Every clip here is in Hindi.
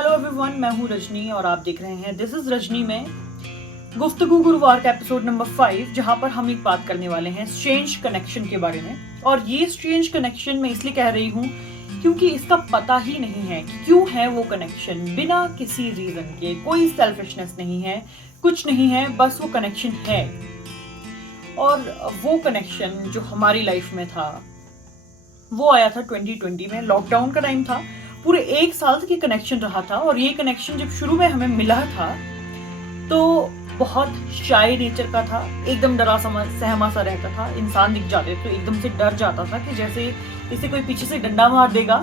हेलो एवरीवन, मैं हूँ रजनी और आप देख रहे हैं दिस इज रजनी में गुफ्तगू गुरुवार का एपिसोड नंबर 5, जहाँ पर हम एक बात करने वाले हैं स्ट्रेंज कनेक्शन के बारे में। और ये स्ट्रेंज कनेक्शन मैं इसलिए कह रही हूँ क्योंकि इसका पता ही नहीं है कि क्यों है वो कनेक्शन, बिना किसी रीजन के। कोई सेल्फिशनेस नहीं है, कुछ नहीं है, बस वो कनेक्शन है। और वो कनेक्शन जो हमारी लाइफ में था वो आया था 2020 में, लॉकडाउन का टाइम था। पूरे 1 साल तक ये कनेक्शन रहा था। और ये कनेक्शन जब शुरू में हमें मिला था तो बहुत शाय नेचर का था, एकदम डरा सहमा सा रहता था। इंसान दिख जाते तो एकदम से डर जाता था कि जैसे इसे कोई पीछे से डंडा मार देगा।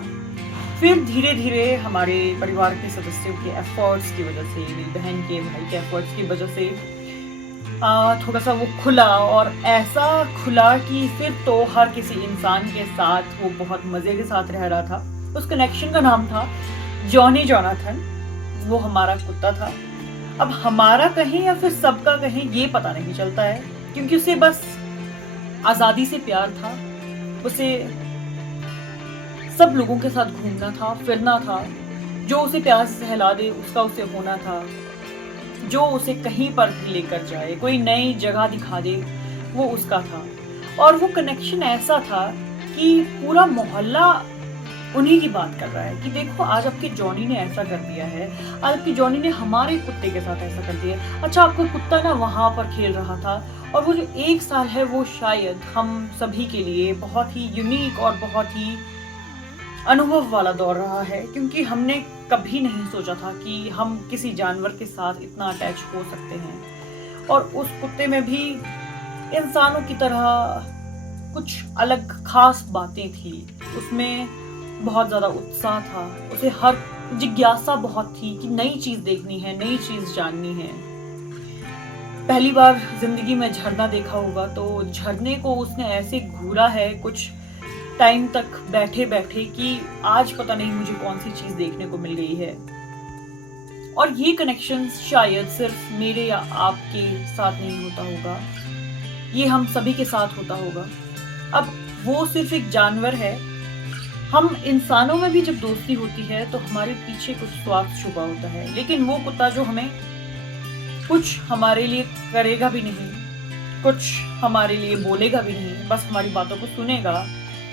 फिर धीरे धीरे हमारे परिवार के सदस्यों के एफर्ट्स की वजह से, मेरी बहन के भाई के एफर्ट्स की वजह से थोड़ा सा वो खुला, और ऐसा खुला कि फिर तो हर किसी इंसान के साथ वो बहुत मजे के साथ रह रहा था। उस कनेक्शन का नाम था जॉनी जॉनाथन। वो हमारा कुत्ता था। अब हमारा कहें या फिर सबका कहें ये पता नहीं चलता है, क्योंकि उसे बस आजादी से प्यार था। उसे सब लोगों के साथ घूमना था, फिरना था। जो उसे प्यार से सहला दे उसका उसे होना था। जो उसे कहीं पर भी लेकर जाए, कोई नई जगह दिखा दे, वो उसका था। और वो कनेक्शन ऐसा था कि पूरा मोहल्ला उन्हीं की बात कर रहा है कि देखो आज आपके जॉनी ने ऐसा कर दिया है, आज आपकी जॉनी ने हमारे कुत्ते के साथ ऐसा कर दिया। अच्छा, आपका कुत्ता ना वहां पर खेल रहा था। और वो जो 1 साल है वो शायद हम सभी के लिए बहुत ही यूनिक और बहुत ही अनुभव वाला दौर रहा है, क्योंकि हमने कभी नहीं सोचा था कि हम किसी जानवर के साथ इतना अटैच हो सकते हैं। और उस कुत्ते में भी इंसानों की तरह कुछ अलग खास बातें थी। उसमें बहुत ज्यादा उत्साह था, उसे हर जिज्ञासा बहुत थी कि नई चीज देखनी है, नई चीज जाननी है। पहली बार जिंदगी में झरना देखा होगा तो झरने को उसने ऐसे घूरा है कुछ टाइम तक बैठे बैठे कि आज पता नहीं मुझे कौन सी चीज देखने को मिल गई है। और ये कनेक्शन शायद सिर्फ मेरे या आपके साथ नहीं होता होगा, ये हम सभी के साथ होता होगा। अब वो सिर्फ एक जानवर है। हम इंसानों में भी जब दोस्ती होती है तो हमारे पीछे कुछ स्वार्थ छुपा होता है, लेकिन वो कुत्ता जो हमें कुछ हमारे लिए करेगा भी नहीं, कुछ हमारे लिए बोलेगा भी नहीं, बस हमारी बातों को सुनेगा।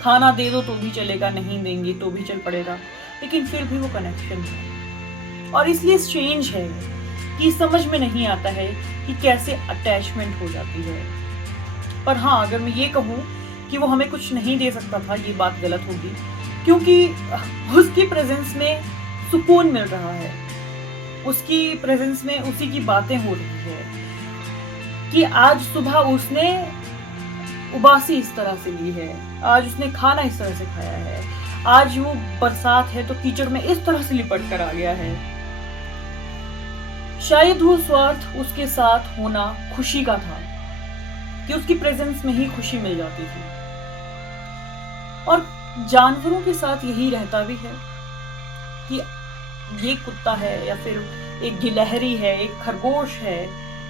खाना दे दो तो भी चलेगा, नहीं देंगे तो भी चल पड़ेगा, लेकिन फिर भी वो कनेक्शन है। और इसलिए स्ट्रेंज है कि समझ में नहीं आता है कि कैसे अटैचमेंट हो जाती है। पर हाँ, अगर मैं ये कहूँ कि वो हमें कुछ नहीं दे सकता था, ये बात गलत होगी, क्योंकि उसकी प्रेजेंस में सुकून मिल रहा है। उसकी प्रेजेंस में उसी की बातें हो रही है कि आज सुबह उसने उबासी इस तरह से ली है, आज उसने खाना इस तरह से खाया है, आज वो बरसात है तो कीचड़ में इस तरह से लिपट कर आ गया है। शायद वो स्वार्थ उसके साथ होना खुशी का था कि उसकी प्रेजेंस में ही खुशी मिल जाती थी। और जानवरों के साथ यही रहता भी है कि ये कुत्ता है या फिर एक गिलहरी है, एक खरगोश है,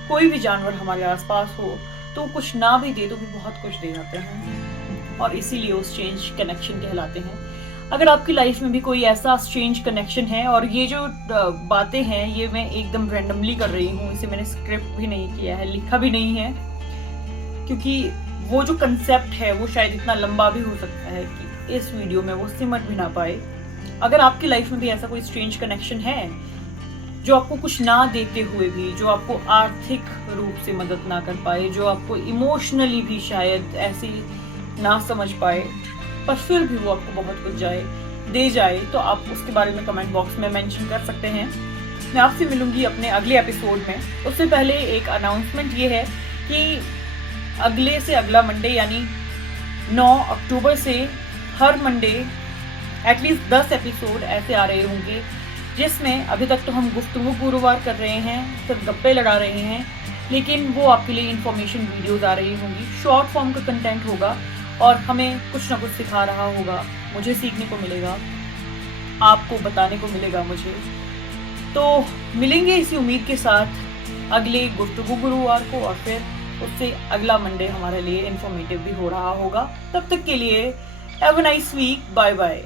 कोई भी जानवर हमारे आसपास हो तो कुछ ना भी दे तो भी बहुत कुछ दे जाते हैं। और इसीलिए वो स्ट्रेंज कनेक्शन कहलाते हैं। अगर आपकी लाइफ में भी कोई ऐसा स्ट्रेंज कनेक्शन है, और ये जो बातें हैं ये मैं एकदम रैंडमली कर रही हूँ, इसे मैंने स्क्रिप्ट भी नहीं किया है, लिखा भी नहीं है, क्योंकि वो जो कंसेप्ट है वो शायद इतना लंबा भी हो सकता है कि इस वीडियो में वो सिमट भी ना पाए। अगर आपकी लाइफ में भी ऐसा कोई स्ट्रेंज कनेक्शन है जो आपको कुछ ना देते हुए भी, जो आपको आर्थिक रूप से मदद ना कर पाए, जो आपको इमोशनली भी शायद ऐसे ना समझ पाए, पर फिर भी वो आपको बहुत कुछ दे जाए, तो आप उसके बारे में कमेंट बॉक्स में मेंशन कर सकते हैं। मैं आपसे मिलूंगी अपने अगले एपिसोड में। उससे पहले एक अनाउंसमेंट ये है कि अगले से अगला मंडे यानी 9 अक्टूबर से हर मंडे एटलीस्ट 10 एपिसोड ऐसे आ रहे होंगे, जिसमें अभी तक तो हम गुफ्तगू गुरुवार कर रहे हैं, सिर्फ गप्पे लड़ा रहे हैं, लेकिन वो आपके लिए इंफॉर्मेशन वीडियोस आ रही होंगी। शॉर्ट फॉर्म का कंटेंट होगा और हमें कुछ ना कुछ सिखा रहा होगा, मुझे सीखने को मिलेगा, आपको बताने को मिलेगा मुझे। तो मिलेंगे इसी उम्मीद के साथ अगले गुफ्तगू गुरुवार को, और फिर उससे अगला मंडे हमारे लिए इंफॉर्मेटिव भी हो रहा होगा। तब तक के लिए have a nice week, bye bye.